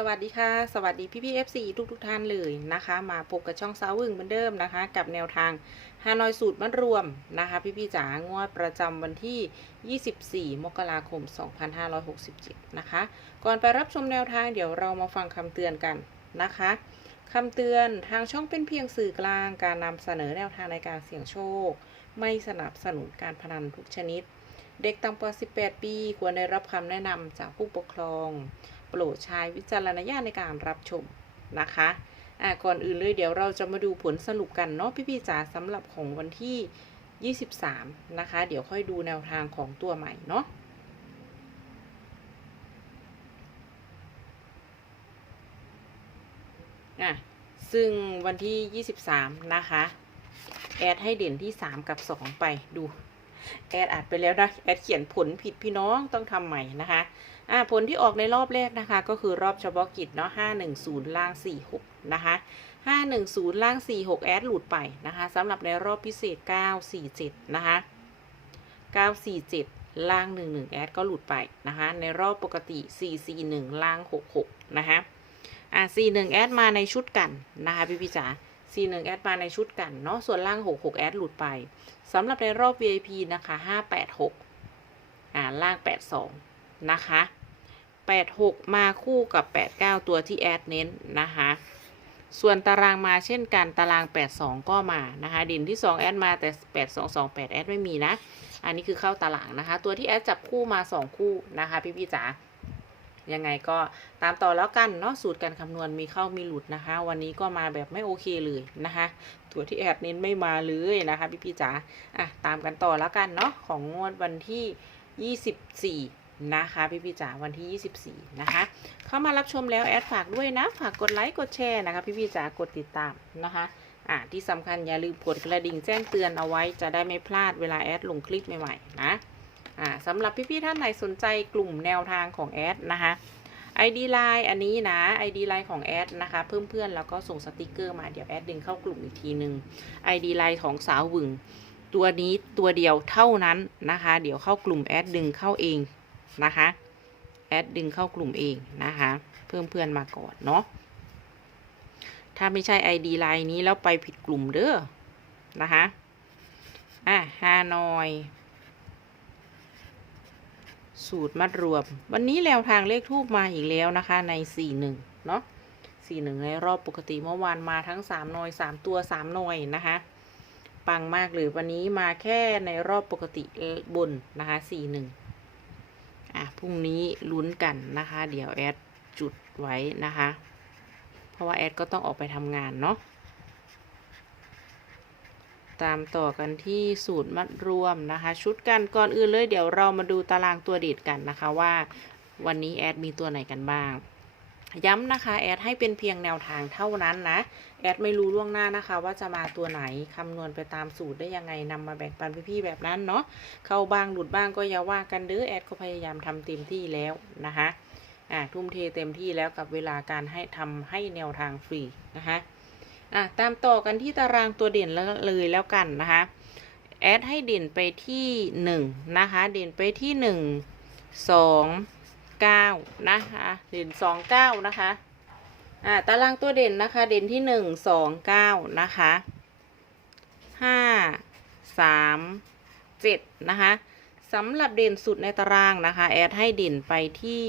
สวัสดีค่ะ สวัสดีพี่พี่เอฟซีทุกทุกท่านเลยนะคะ มาพบกับช่องสาวึงเหมือนเดิมนะคะ กับแนวทางฮานอยสูตรมัดรวมนะคะ พี่พี่จ๋างวดประจำวันที่ 24 มกราคม 2567 นะคะ ก่อนไปรับชมแนวทางเดี๋ยวเรามาฟังคำเตือนกันนะคะคำเตือนทางช่องเป็นเพียงสื่อกลางการนำเสนอแนวทางในการเสี่ยงโชค ไม่สนับสนุนการพนันทุกชนิด เด็กต่ำกว่า 18 ปี ควรได้รับคำแนะนำจากผู้ปกครอง โปรดใช้วิจารณญาณในการรับชมนะคะอะก่อนอื่นเลยเดี๋ยวเราจะมาดูผลสรุปกันเนาะพี่ๆจ๋าสำหรับของวันที่ 23 นะคะ เดี๋ยวค่อยดูแนวทางของตัวใหม่เนาะอะซึ่งวันที่ 23 นะคะ แอดให้เด่นที่ 3 กับ 2 ไปดู แอดอัดไปแล้วนะแอดเขียนผลผิดพี่น้องต้องทำใหม่นะคะอ่าผลที่ออกในรอบแรกนะคะ ก็คือรอบเฉพาะกิจเนาะ510ล่าง46นะคะ510ล่าง46แอดหลุดไปนะคะสำหรับในรอบพิเศษ947นะคะ947ล่าง11แอดก็หลุดไปนะคะในรอบปกติ441ล่าง66นะคะอ่า41แอดมาในชุดกันนะคะพี่พี่จ๋า 41 แอดมาในชุดกันเนาะส่วนล่าง 66 แอดหลุดไปสำหรับในรอบ VIP นะคะ 586 อ่าล่าง 82 นะคะ 86 มาคู่กับ 89 ตัวที่แอดเน้นนะคะส่วนตารางมาเช่นกันตาราง 82 ก็มานะคะดินที่ 2 แอดมาแต่ 8228 แอดไม่มีนะ อันนี้คือเข้าตารางนะคะ ตัวที่แอดจับคู่มา 2 คู่นะคะ พี่พี่จ๋า ยังไงก็ตามต่อแล้วกันเนาะสูตรการคำนวณมีเข้ามีหลุดนะคะ วันนี้ก็มาแบบไม่โอเคเลยนะคะ ตัวที่แอดเน้นไม่มาเลยนะคะพี่พี่จ๋าอะตามกันต่อแล้วกันเนาะของงวดวันที่ 24นะคะพี่พี่จ๋าวันที่ 24 นะคะ เข้ามารับชมแล้วแอดฝากด้วยนะ ฝากกดไลค์กดแชร์นะคะ พี่พี่จ๋ากดติดตามนะคะอะที่สำคัญอย่าลืมกดกระดิ่งแจ้งเตือนเอาไว้จะได้ไม่พลาดเวลาแอดลงคลิปใหม่ๆนะ อ่าสำหรับพี่ๆท่านไหนสนใจกลุ่มแนวทางของแอดนะคะ ID Line อันนี้นะ ID Line ของแอดนะคะเพิ่มเพื่อนแล้วก็ส่งสติกเกอร์มาเดี๋ยวแอดดึงเข้ากลุ่มอีกทีหนึ่ง ID Line ของสาววึงตัวนี้ตัวเดียวเท่านั้นนะคะ เดี๋ยวเข้ากลุ่มแอดดึงเข้าเองนะคะแอดดึงเข้ากลุ่มเองนะคะเพิ่มเพื่อนมาก่อนเนาะถ้าไม่ใช่ ID Line นี้แล้วไปผิดกลุ่มเด้อนะคะอะฮานอย สูตรมัดรวม วันนี้แนวทางเลขทูบมาอีกแล้วนะคะ ใน 41 เนาะ41 ในรอบปกติเมื่อวานมาทั้ง 3 หน่วย 3 ตัว 3 หน่วยนะคะ ปังมากเลยวันนี้มาแค่ในรอบปกติบนนะคะ 41 อะ พรุ่งนี้ลุ้นกันนะคะ เดี๋ยวแอดจุดไว้นะคะ เพราะว่าแอดก็ต้องออกไปทำงานเนาะ ตามต่อกันที่สูตรมัดรวมนะคะ ชุดกันก่อนอื่นเลยเดี๋ยวเรามาดูตารางตัวเด็ดกันนะคะว่า วันนี้แอดมีตัวไหนกันบ้าง ย้ำนะคะแอดให้เป็นเพียงแนวทางเท่านั้นนะแอดไม่รู้ล่วงหน้านะคะ ว่าจะมาตัวไหนคำนวณไปตามสูตรได้ยังไงนำมาแบ่งปันพี่ๆแบบนั้นเนาะเข้าบ้างหลุดบ้างก็อย่าว่ากันเด้อแอดก็พยายามทำเต็มที่แล้วนะคะอ่าทุ่มเทเต็มที่แล้วกับเวลาการให้ทำให้แนวทางฟรีนะคะ อะตามต่อกันที่ตารางตัวเด่นเลยแล้วกันนะคะ แอดให้เด่นไปที่หนึ่งนะคะ เด่นไปที่หนึ่งสองเก้านะคะเด่นสองเก้านะคะอ่าตารางตัวเด่นนะคะ เด่นที่หนึ่งสองเก้านะคะห้าสามเจ็ดนะคะสำหรับเด่นสุดในตารางนะคะ แอดให้เด่นไปที่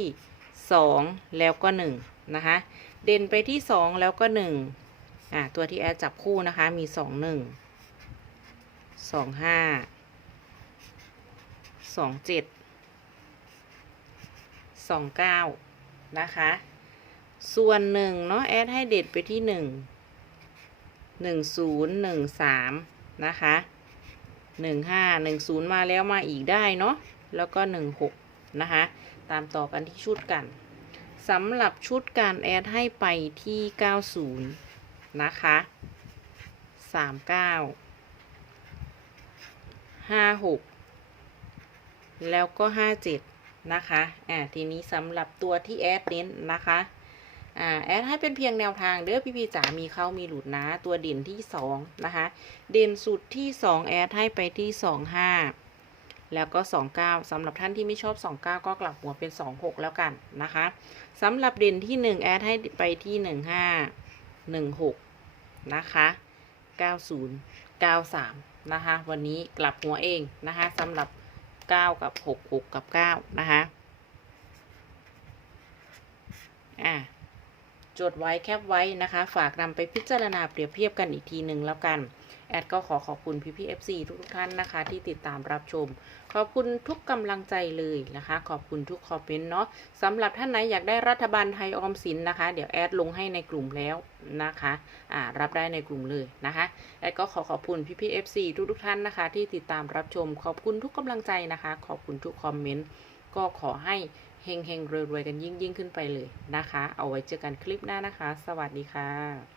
สองแล้วก็หนึ่งนะคะ เด่นไปที่สองแล้วก็หนึ่ง อ่าตัวที่แอดจับคู่นะคะมีสองหนึ่งสองห้าสองเจ็ดสองเก้านะคะ ส่วนหนึ่งเนาะแอดให้เด็ดไปที่หนึ่งหนึ่งศูนย์หนึ่งสามนะคะหนึ่งห้าหนึ่งศูนย์มาแล้วมาอีกได้เนาะแล้วก็หนึ่งหกนะคะ ตามต่อกันที่ชุดกันสำหรับชุดการแอดให้ไปที่เก้าศูนย์ นะคะสามเก้าห้าหกแล้วก็ห้าเจ็ดนะคะ อ่า ทีนี้สำหรับตัวที่แอดเน้นนะคะ อ่า แอดให้เป็นเพียงแนวทางเด้อพี่พี่จ๋ามีเข้ามีหลุดนะ ตัวเด่นที่สองนะคะ เด่นสุดที่สองแอดให้ไปที่สองห้าแล้วก็29สำหรับท่านที่ไม่ชอบ 29 ก็กลับหัวเป็น 26 แล้วกันนะคะสำหรับเด่นที่ 1 แอดให้ไปที่ 15 16 นะคะ 90 93 นะคะ วันนี้กลับหัวเองนะคะสำหรับ 9 กับ 6 6 กับ 9 นะคะ อะจดไว้แคปไว้นะคะ ฝากนำไปพิจารณาเปรียบเทียบกันอีกทีหนึ่งแล้วกัน แอดก็ขอขอบคุณพี่พี่ FC ทุกท่านนะคะ ที่ติดตามรับชม ขอบคุณทุกกำลังใจเลยนะคะ ขอบคุณทุกคอมเมนต์เนาะสำหรับท่านไหนอยากได้รัฐบาลไทยออมสินนะคะ เดี๋ยวแอดลงให้ในกลุ่มแล้วนะคะอ่ารับได้ในกลุ่มเลยนะคะ แอดก็ขอขอบคุณพี่พี่ FC ทุกๆท่านนะคะ ที่ติดตามรับชม ขอบคุณทุกกำลังใจนะคะ ขอบคุณทุกคอมเมนต์ก็ขอให้เฮงเฮงๆรวยๆกันยิ่งยิ่งขึ้นไปเลยนะคะ เอาไว้เจอกันคลิปหน้านะคะ สวัสดีค่ะ